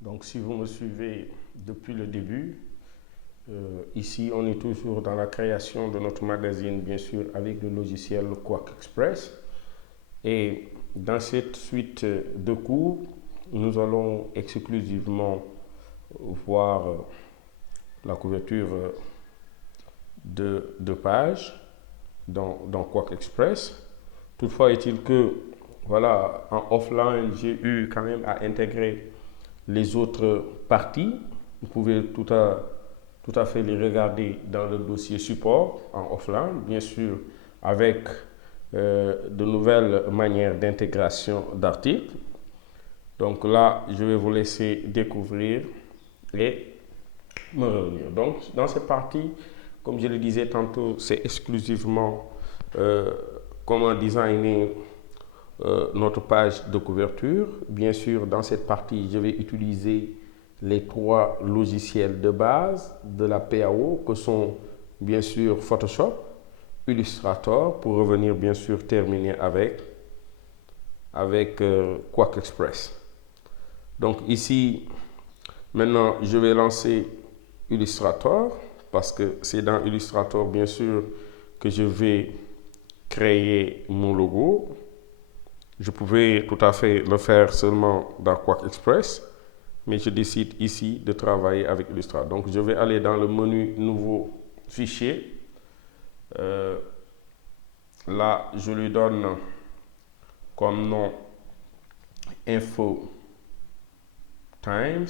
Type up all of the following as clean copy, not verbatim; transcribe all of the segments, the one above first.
Donc si vous me suivez depuis le début, ici on est toujours dans la création de notre magazine, bien sûr, avec le logiciel Quark Express. Et dans cette suite de cours, nous allons exclusivement voir la couverture de pages dans Quark Express. Toutefois, est-il que, voilà, en offline, j'ai eu quand même à intégrer les autres parties. Vous pouvez tout à fait les regarder dans le dossier support en offline, bien sûr, avec de nouvelles manières d'intégration d'articles. Donc là, je vais vous laisser découvrir et me revenir. Donc, dans cette partie, comme je le disais tantôt, c'est exclusivement comment designer notre page de couverture. Bien sûr, dans cette partie, je vais utiliser les trois logiciels de base de la PAO que sont bien sûr Photoshop, Illustrator, pour revenir bien sûr terminer avec Quark Express. Donc ici, maintenant, je vais lancer Illustrator parce que c'est dans Illustrator bien sûr que je vais créer mon logo. Je pouvais tout à fait le faire seulement dans Quark Express, mais je décide ici de travailler avec Illustrator. Donc je vais aller dans le menu Nouveau fichier. Là, je lui donne comme nom Info Times,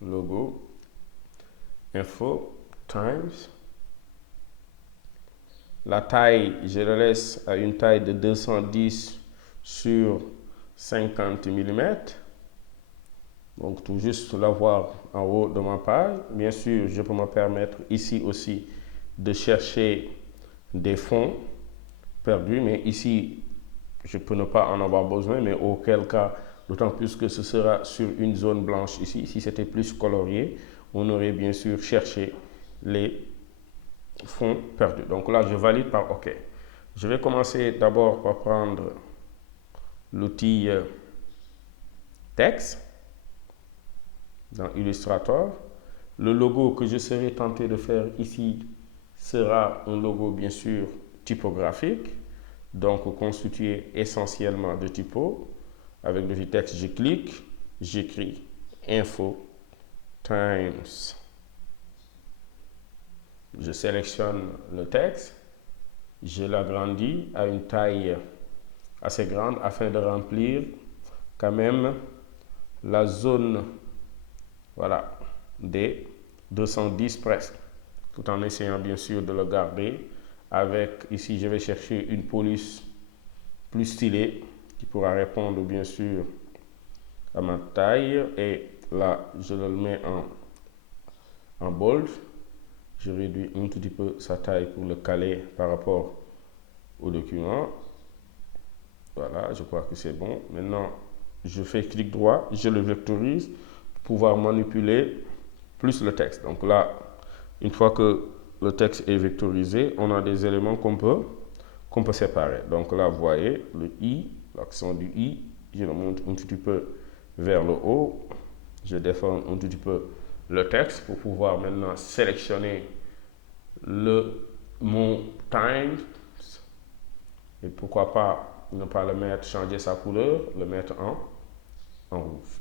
logo, Info Times. La taille, je le laisse à une taille de 210 sur 50 mm. Donc tout juste l'avoir en haut de ma page. Bien sûr, je peux me permettre ici aussi de chercher des fonds perdus, mais ici, je peux ne pas en avoir besoin, mais auquel cas, d'autant plus que ce sera sur une zone blanche ici. Si c'était plus colorié, on aurait bien sûr cherché les fonds perdus. Donc là, je valide par OK. Je vais commencer d'abord par prendre l'outil texte dans Illustrator. Le logo que je serai tenté de faire ici sera un logo bien sûr typographique, donc constitué essentiellement de typos. Avec le texte, je clique, j'écris Info Times. Je sélectionne le texte, je l'agrandis à une taille assez grande afin de remplir quand même la zone, voilà, des 210 presque, tout en essayant bien sûr de le garder avec, ici je vais chercher une police plus stylée qui pourra répondre bien sûr à ma taille, et là je le mets en bold. Je réduis un tout petit peu sa taille pour le caler par rapport au document. Voilà, je crois que c'est bon. Maintenant, je fais clic droit, je le vectorise pour pouvoir manipuler plus le texte. Donc là, une fois que le texte est vectorisé, on a des éléments qu'on peut séparer. Donc là, vous voyez, le I, l'accent du I, je le monte un petit peu vers le haut. Je déforme un tout petit peu le texte pour pouvoir maintenant sélectionner le mot Times. Et pourquoi pas ne pas le mettre, changer sa couleur, le mettre en rouge.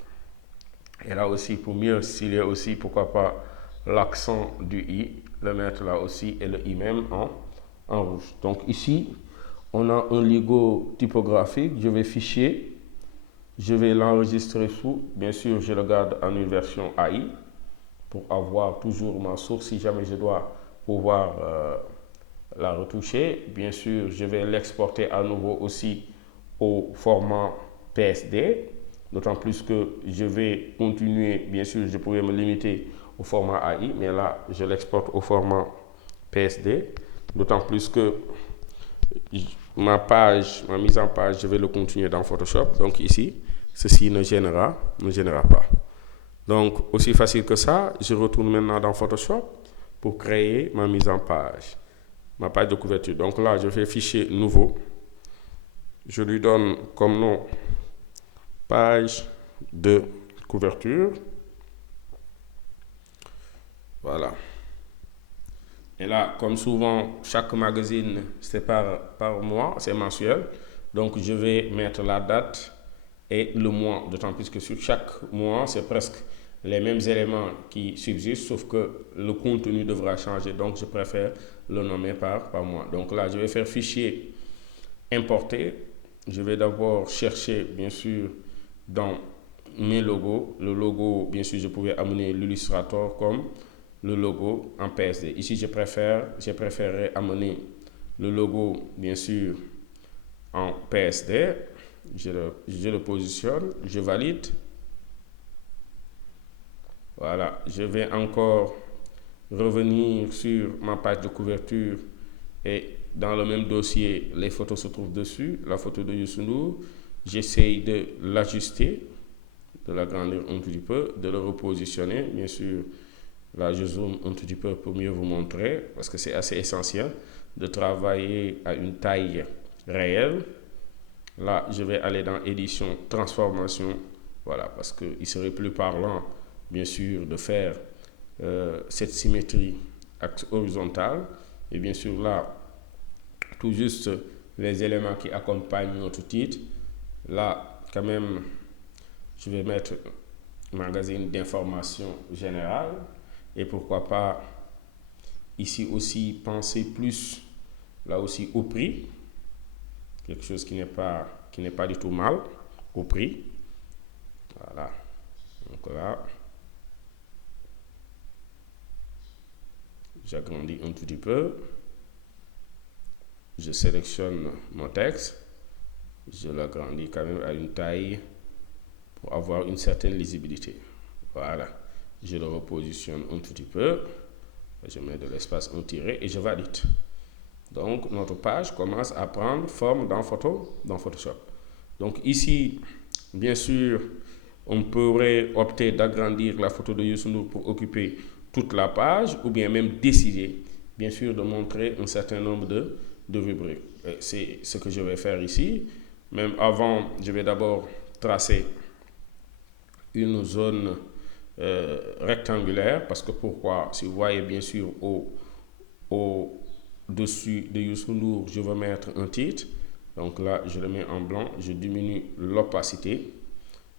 Et là aussi, pour mieux styler aussi, pourquoi pas l'accent du I, le mettre là aussi, et le I même en rouge. Donc ici, on a un logo typographique. Je vais fichier, je vais l'enregistrer sous, bien sûr, je le garde en une version AI pour avoir toujours ma source si jamais je dois pouvoir la retoucher. Bien sûr, je vais l'exporter à nouveau aussi au format PSD, d'autant plus que je vais continuer, bien sûr, je pourrais me limiter au format AI, mais là, je l'exporte au format PSD, d'autant plus que ma mise en page, je vais le continuer dans Photoshop. Donc ici, ceci ne gênera pas. Donc, aussi facile que ça, je retourne maintenant dans Photoshop pour créer ma mise en page, ma page de couverture. Donc là, je fais fichier nouveau. Je lui donne comme nom page de couverture. Voilà. Et là, comme souvent, chaque magazine, c'est par mois, c'est mensuel. Donc, je vais mettre la date et le mois, d'autant plus que sur chaque mois, c'est presque les mêmes éléments qui subsistent, sauf que le contenu devra changer. Donc, je préfère le nommer par mois. Donc là, je vais faire fichier importer. Je vais d'abord chercher, bien sûr, dans mes logos. Le logo, bien sûr, je pouvais amener l'Illustrator comme le logo en PSD. Ici, j'ai préféré amener le logo, bien sûr, en PSD. Je le positionne, je valide. Voilà, je vais encore revenir sur ma page de couverture et dans le même dossier, les photos se trouvent dessus. La photo de Youssou N'Dour, j'essaye de l'ajuster, de l'agrandir un petit peu, de le repositionner. Bien sûr, là, je zoome un petit peu pour mieux vous montrer parce que c'est assez essentiel de travailler à une taille réelle. Là, je vais aller dans édition, transformation. Voilà, parce qu'il serait plus parlant, bien sûr, de faire cette symétrie axe horizontale. Et bien sûr, là, tout juste les éléments qui accompagnent notre titre. Là, quand même, je vais mettre magazine d'information générale. Et pourquoi pas, ici aussi, penser plus, là aussi, au prix. Quelque chose qui n'est pas du tout mal, au prix. Voilà. Donc là, j'agrandis un tout petit peu. Je sélectionne mon texte. Je l'agrandis quand même à une taille pour avoir une certaine lisibilité. Voilà. Je le repositionne un tout petit peu. Je mets de l'espace un tiré et je valide. Donc, notre page commence à prendre forme dans Photoshop. Donc, ici, bien sûr, on pourrait opter d'agrandir la photo de Youssou N'Dour pour occuper toute la page ou bien même décider, bien sûr, de montrer un certain nombre de rubriques. C'est ce que je vais faire ici. Même avant, je vais d'abord tracer une zone rectangulaire parce que pourquoi? Si vous voyez bien sûr au-dessus de Youssou N'Dour, je veux mettre un titre. Donc là, je le mets en blanc, je diminue l'opacité.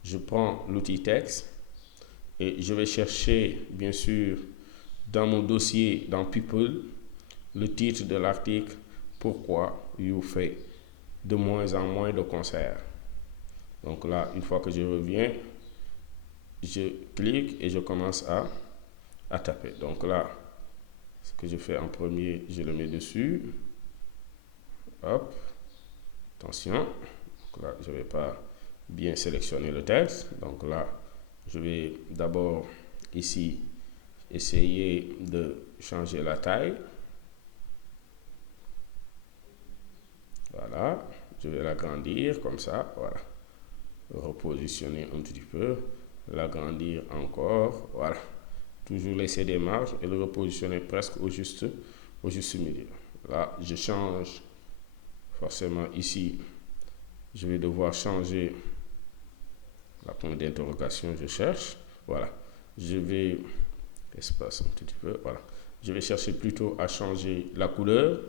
Je prends l'outil texte et je vais chercher, bien sûr, dans mon dossier, dans People, le titre de l'article Pourquoi You fait de moins en moins de concerts. Donc là, une fois que je reviens, je clique et je commence à taper. Donc là, ce que je fais en premier, je le mets dessus. Hop, attention. Donc là, je ne vais pas bien sélectionner le texte. Donc là, je vais d'abord ici essayer de changer la taille. Voilà, je vais l'agrandir comme ça. Voilà, repositionner un petit peu, l'agrandir encore. Voilà, toujours laisser des marges et le repositionner presque au juste milieu. Là, je change forcément ici. Je vais devoir changer la pointe d'interrogation, je cherche. Voilà, je vais espace un petit peu. Voilà, je vais chercher plutôt à changer la couleur.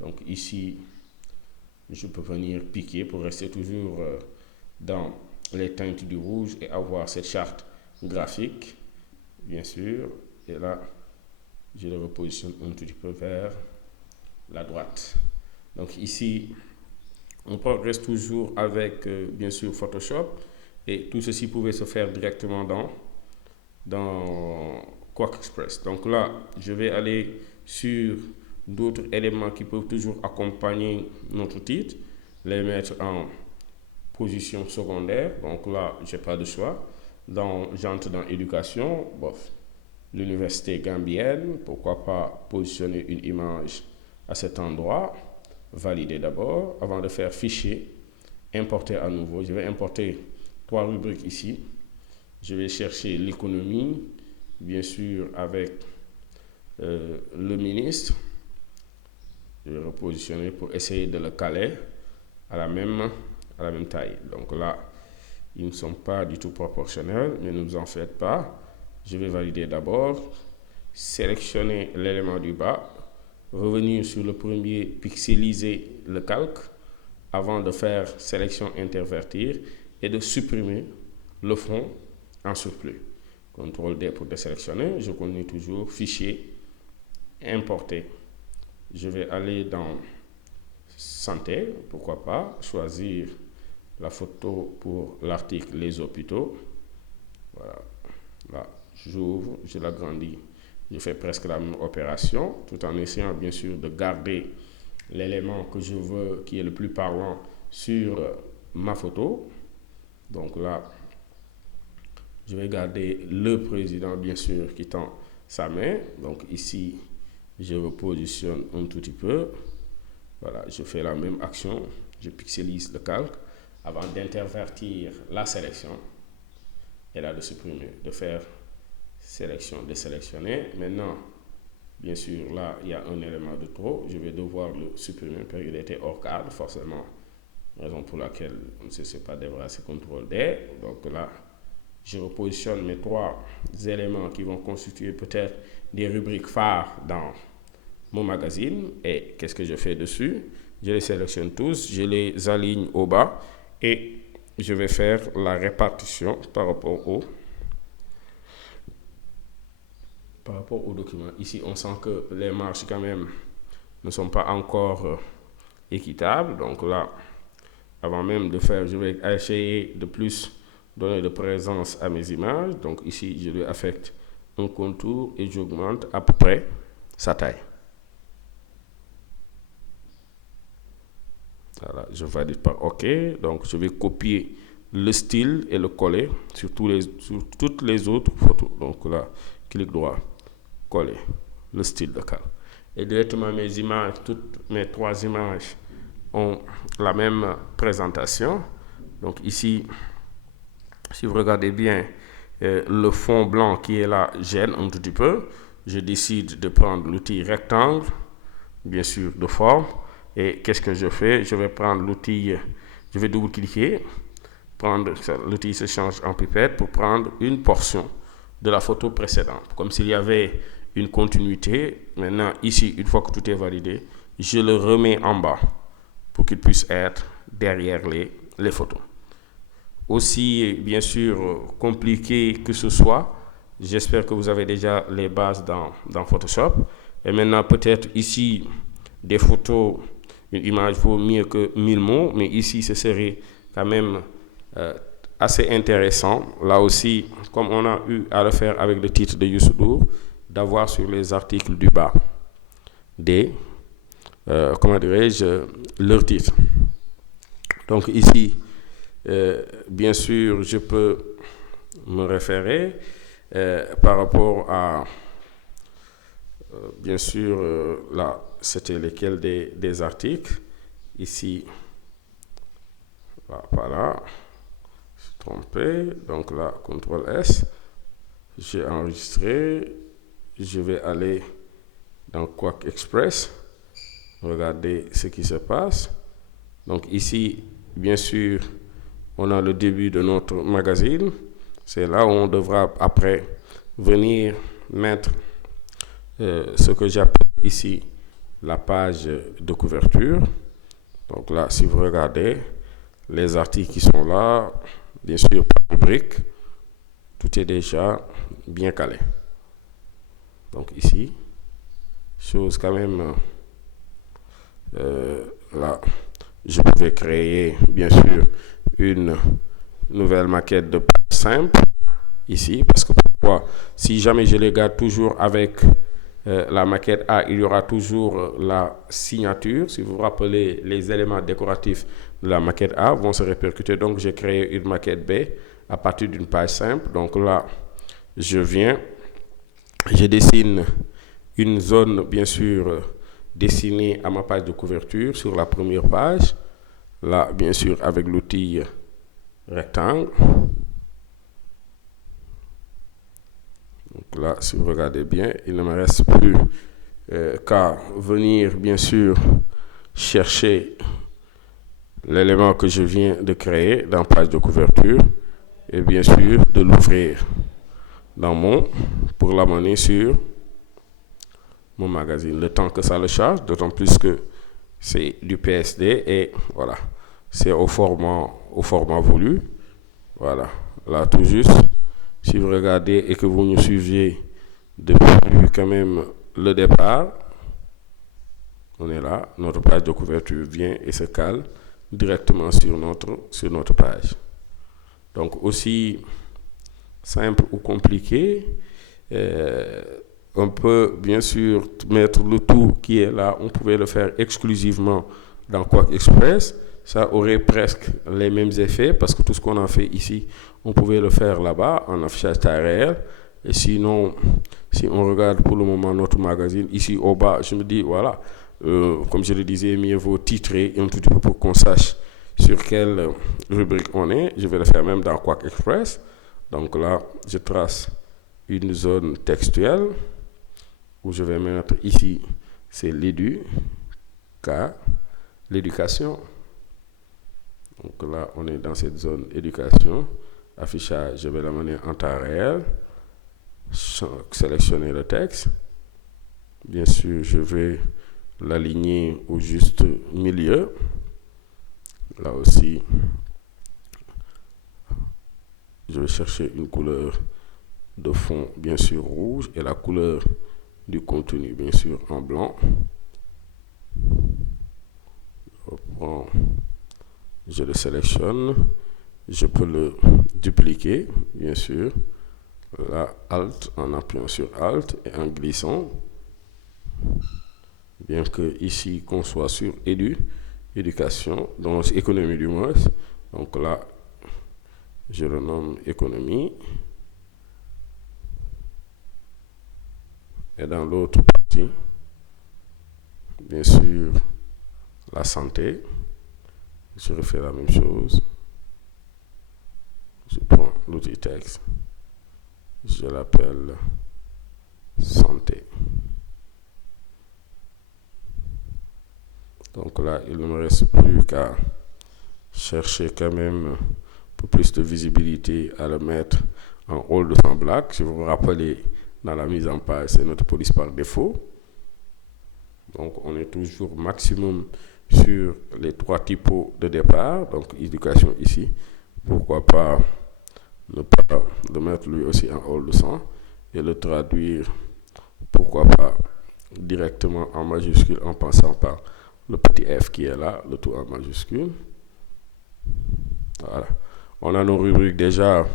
Donc ici, je peux venir piquer pour rester toujours dans les teintes du rouge et avoir cette charte graphique, bien sûr. Et là, je le repositionne un petit peu vers la droite. Donc ici, on progresse toujours avec, bien sûr, Photoshop. Et tout ceci pouvait se faire directement dans QuickExpress. Donc là, je vais aller sur d'autres éléments qui peuvent toujours accompagner notre titre, les mettre en position secondaire. Donc là, j'ai pas de choix. J'entre dans éducation, bof, l'université gambienne, pourquoi pas positionner une image à cet endroit, valider d'abord, avant de faire fichier, importer à nouveau. Je vais importer 3 rubriques ici. Je vais chercher l'économie, bien sûr avec le ministre. Je vais repositionner pour essayer de le caler à la même taille. Donc là, ils ne sont pas du tout proportionnels, mais ne vous en faites pas. Je vais valider d'abord. sélectionner l'élément du bas, revenir sur le premier, pixeliser le calque avant de faire sélection intervertir et de supprimer le fond en surplus. CTRL D pour désélectionner, je continue toujours, fichier, importer. Je vais aller dans santé, pourquoi pas, choisir la photo pour l'article les hôpitaux. Voilà, là, j'ouvre, je l'agrandis. Je fais presque la même opération, tout en essayant bien sûr de garder l'élément que je veux qui est le plus parlant sur ma photo. Donc là, je vais garder le président bien sûr qui tend sa main. Donc ici, je repositionne un tout petit peu. Voilà, je fais la même action. Je pixelise le calque avant d'intervertir la sélection. Et là, de supprimer, de faire sélection, de sélectionner. Maintenant, bien sûr, là, il y a un élément de trop. Je vais devoir le supprimer parce qu'il était hors cadre, forcément. Raison pour laquelle on ne se sait pas débarrasser, CTRL D. Donc là, je repositionne mes trois éléments qui vont constituer peut-être des rubriques phares dans mon magazine. Et qu'est-ce que je fais dessus? Je les sélectionne tous, je les aligne au bas et je vais faire la répartition par rapport au document. Ici, on sent que les marges quand même ne sont pas encore équitables. Donc là, avant même de faire, je vais essayer de plus donner de présence à mes images. Donc ici, je lui affecte un contour et j'augmente à peu près sa taille. Voilà, je valide par OK. Donc je vais copier le style et le coller sur toutes les autres photos. Donc là, clic droit, coller le style de calque. Et directement mes images, toutes mes trois images ont la même présentation. Donc ici, si vous regardez bien, le fond blanc qui est là gêne un tout petit peu. Je décide de prendre l'outil rectangle, bien sûr de forme. Et qu'est-ce que je fais? Je vais prendre l'outil, je vais double-cliquer, l'outil se change en pipette pour prendre une portion de la photo précédente. Comme s'il y avait une continuité. Maintenant, ici, une fois que tout est validé, je le remets en bas pour qu'il puisse être derrière les photos. Aussi, bien sûr, compliqué que ce soit, j'espère que vous avez déjà les bases dans Photoshop. Et maintenant, peut-être ici, des photos, une image vaut mieux que 1000 mots, mais ici, ce serait quand même assez intéressant. Là aussi, comme on a eu à le faire avec le titre de Youssou Ndour, d'avoir sur les articles du bas leur titre. Donc ici, bien sûr, je peux me référer par rapport à, bien sûr, là, c'était lesquels des articles. Ici, là, pas là, je suis trompé. Donc là, CTRL S, j'ai enregistré. Je vais aller dans Quark Express. Regardez ce qui se passe. Donc ici, bien sûr, on a le début de notre magazine. C'est là où on devra après venir mettre ce que j'appelle ici la page de couverture. Donc là, si vous regardez, les articles qui sont là, bien sûr, par rubrique, tout est déjà bien calé. Donc ici, chose quand même, là, je pouvais créer, bien sûr, une nouvelle maquette de page simple, ici, parce que pourquoi? Si jamais je les garde toujours avec la maquette A, il y aura toujours la signature. Si vous vous rappelez, les éléments décoratifs de la maquette A vont se répercuter. Donc, j'ai créé une maquette B à partir d'une page simple. Donc là, je viens, je dessine une zone, bien sûr, dessinée à ma page de couverture sur la première page. Là, bien sûr, avec l'outil rectangle. Donc là, si vous regardez bien, il ne me reste plus qu'à venir, bien sûr, chercher l'élément que je viens de créer dans la page de couverture et bien sûr de l'ouvrir pour l'amener sur mon magazine, le temps que ça le charge, d'autant plus que c'est du PSD et voilà, c'est au format voulu. Voilà, là tout juste, si vous regardez et que vous nous suiviez depuis quand même le départ, on est là, notre page de couverture vient et se cale directement sur notre page. Donc aussi simple ou compliqué, on peut bien sûr mettre le tout qui est là, on pouvait le faire exclusivement dans Quack Express, ça aurait presque les mêmes effets parce que tout ce qu'on a fait ici, on pouvait le faire là-bas en affichage taille réelle. Et sinon, si on regarde pour le moment notre magazine, ici au bas, je me dis, voilà, comme je le disais, mieux vaut titrer un tout petit peu pour qu'on sache sur quelle rubrique on est. Je vais le faire même dans Quack Express. Donc là, je trace une zone textuelle où je vais mettre ici, c'est l'éducation. Donc là, on est dans cette zone éducation. Affichage, je vais l'amener en temps réel. Sélectionner le texte. Bien sûr, je vais l'aligner au juste milieu. Là aussi, je vais chercher une couleur de fond, bien sûr rouge, et la couleur du contenu, bien sûr en blanc. Je le sélectionne. Je peux le dupliquer, bien sûr. Là, Alt, en appuyant sur Alt et en glissant. Bien que ici, qu'on soit sur éducation, donc économie du moins. Donc là, je le nomme économie. Et dans l'autre partie, bien sûr, la santé. Je refais la même chose. Je prends l'outil texte. Je l'appelle santé. Donc là, il ne me reste plus qu'à chercher quand même pour plus de visibilité à le mettre en all de 100 black. Si vous vous rappelez, dans la mise en page, c'est notre police par défaut. Donc on est toujours maximum sur les 3 typos de départ. Donc éducation ici, pourquoi pas ne pas le mettre lui aussi en all de 100 et le traduire, pourquoi pas directement en majuscule en passant par le petit f qui est là, le tout en majuscule. Voilà. On a nos rubriques déjà.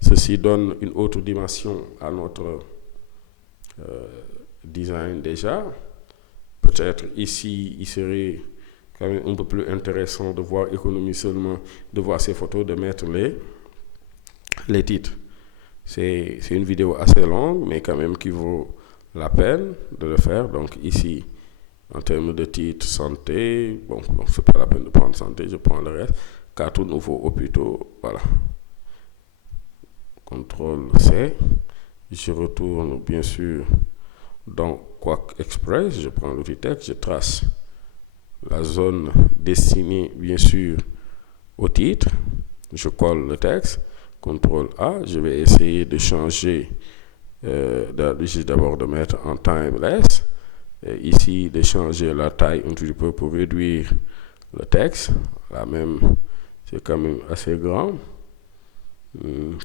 Ceci donne une autre dimension à notre design déjà. Peut-être ici, il serait quand même un peu plus intéressant de voir économie seulement, de voir ces photos, de mettre les titres. C'est une vidéo assez longue, mais quand même qui vaut la peine de le faire. Donc ici, en termes de titre, santé, bon, c'est pas la peine de prendre santé, je prends le reste. 4 nouveaux hôpitaux, voilà. CTRL-C. Je retourne bien sûr dans Quack Express, je prends l'outil texte, je trace la zone destinée bien sûr au titre, je colle le texte, CTRL-A, je vais essayer de changer, d'abord de mettre en timeless, et ici de changer la taille un petit peu pour réduire le texte, là même c'est quand même assez grand.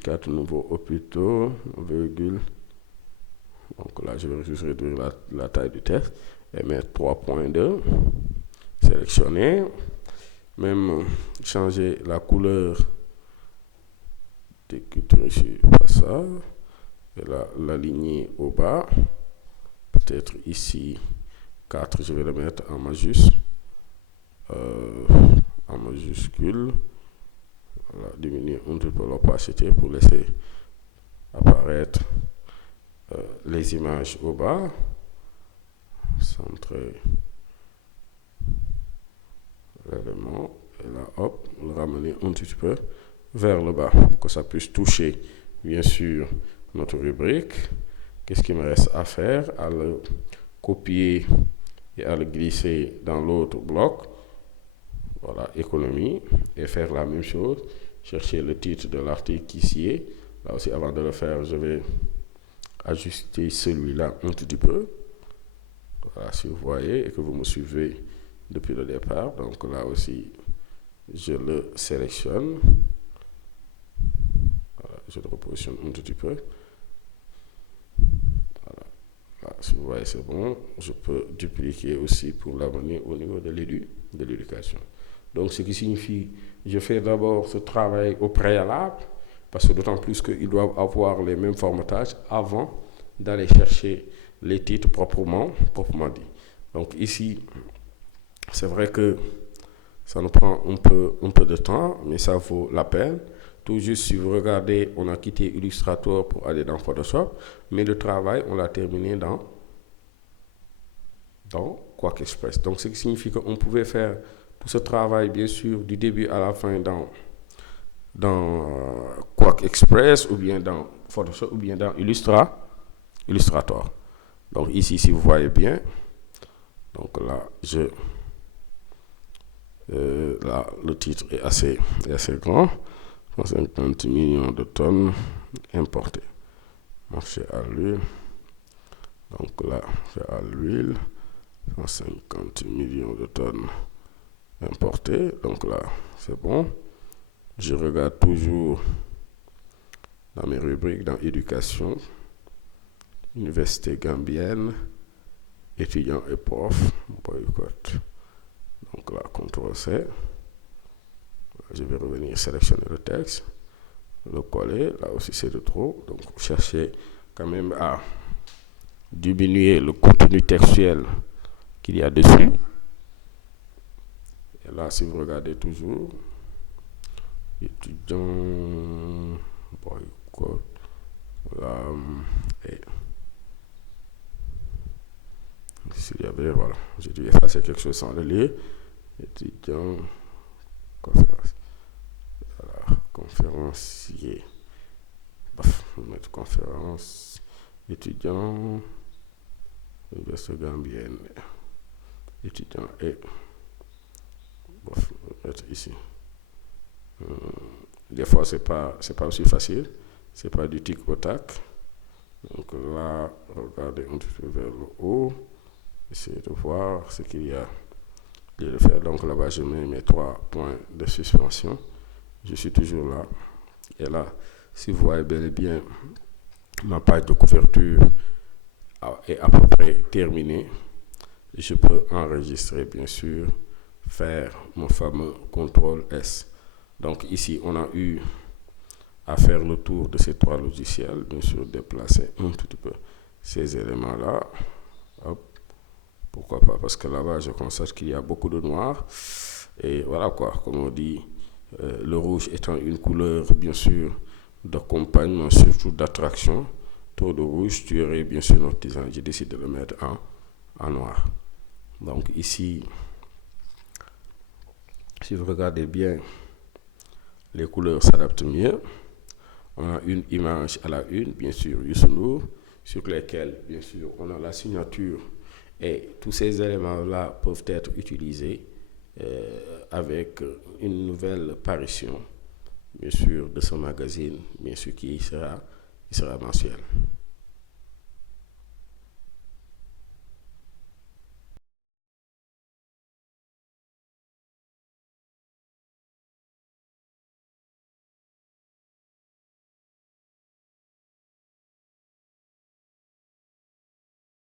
4 nouveaux hôpitaux, virgule. Donc là, je vais juste réduire la taille du texte et mettre 3.2. Sélectionner. Même changer la couleur d'écriture ici, pas ça. Et là, l'aligner au bas. Peut-être ici, 4, je vais le mettre en majuscule. Voilà, diminuer un petit peu l'opacité pour laisser apparaître les images au bas. Centrer l'élément et là, hop, le ramener un petit peu vers le bas pour que ça puisse toucher bien sûr notre rubrique. Qu'est-ce qu'il me reste à faire? À le copier et à le glisser dans l'autre bloc. Voilà, économie, et faire la même chose, chercher le titre de l'article ici. Là aussi, avant de le faire, je vais ajuster celui-là un tout petit peu. voilà, si vous voyez et que vous me suivez depuis le départ, donc là aussi, je le sélectionne. Voilà, je le repositionne un tout petit peu. Voilà. Là, si vous voyez, c'est bon. Je peux dupliquer aussi pour l'avenir au niveau de l'éducation. Donc, ce qui signifie, je fais d'abord ce travail au préalable, parce que d'autant plus qu'ils doivent avoir les mêmes formatages avant d'aller chercher les titres proprement dit. Donc ici, c'est vrai que ça nous prend un peu de temps, mais ça vaut la peine. Tout juste, si vous regardez, on a quitté Illustrator pour aller dans Photoshop, mais le travail, on l'a terminé dans Quark Express. Donc, ce qui signifie qu'on pouvait faire tout ce travail, bien sûr, du début à la fin dans Quark Express, ou bien dans Photoshop, ou bien dans Illustrator. Donc, ici, si vous voyez bien, donc là, là, le titre est assez grand. 150 millions de tonnes importées. Marché à l'huile. Donc là, c'est à l'huile. 150 millions de tonnes importées. Donc là, c'est bon. Je regarde toujours dans mes rubriques dans éducation, Université gambienne, étudiants et profs, boycott. Donc là, CTRL-C. Je vais revenir sélectionner le texte, le coller. Là aussi, c'est de trop. Donc, cherchez quand même à diminuer le contenu textuel qu'il y a dessus. Et là, si vous regardez toujours, étudiants, boycott, là, et s'il y avait, voilà, j'ai dû effacer quelque chose sans le lire. Étudiants, conférence. Voilà, conférencier. On va mettre conférence, étudiants, Université gambienne, étudiants et. On va mettre ici. Des fois, c'est pas aussi facile. C'est pas du tic au tac. Donc là, regardez un petit peu vers le haut. Essayez de voir ce qu'il y a lieu de faire. Donc là-bas, je mets mes 3 points de suspension. Je suis toujours là. Et là, si vous voyez bel et bien, ma page de couverture est à peu près terminée. Je peux enregistrer, bien sûr, faire mon fameux CTRL-S. Donc ici, on a eu à faire le tour de ces 3 logiciels, bien sûr, déplacer un tout petit peu ces éléments-là. Hop. Pourquoi pas? Parce que là-bas, je constate qu'il y a beaucoup de noir. Et voilà quoi, comme on dit, le rouge étant une couleur, bien sûr, d'accompagnement, surtout d'attraction. Trop de rouge tuerait, bien sûr, notre design. J'ai décidé de le mettre en noir. Donc ici, si vous regardez bien, les couleurs s'adaptent mieux. On a une image à la une, bien sûr, Youssou N'Dour, sur lesquelles, bien sûr, on a la signature. Et tous ces éléments-là peuvent être utilisés avec une nouvelle parution, bien sûr, de ce magazine, bien sûr, qui sera mensuel.